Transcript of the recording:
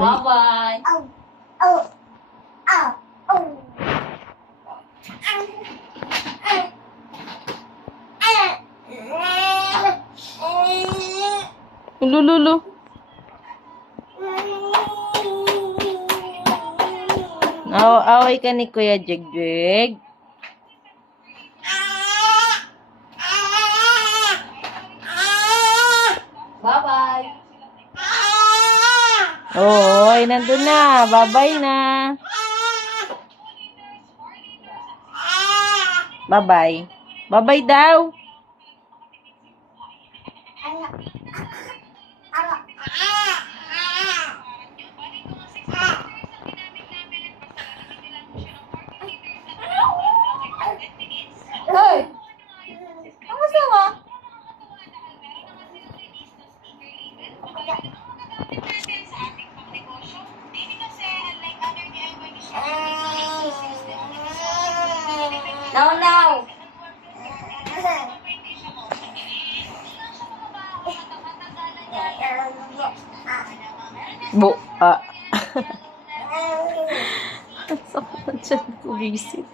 Bye-bye. Lululu. Away ka ni Kuya Jegjeg. Bye-bye. Oy, nandun na. Bye-bye na. Bye-bye. Bye-bye daw. Hoy! Kamusta mo? Now, now! Bu. Sakit na dyan ko, busy.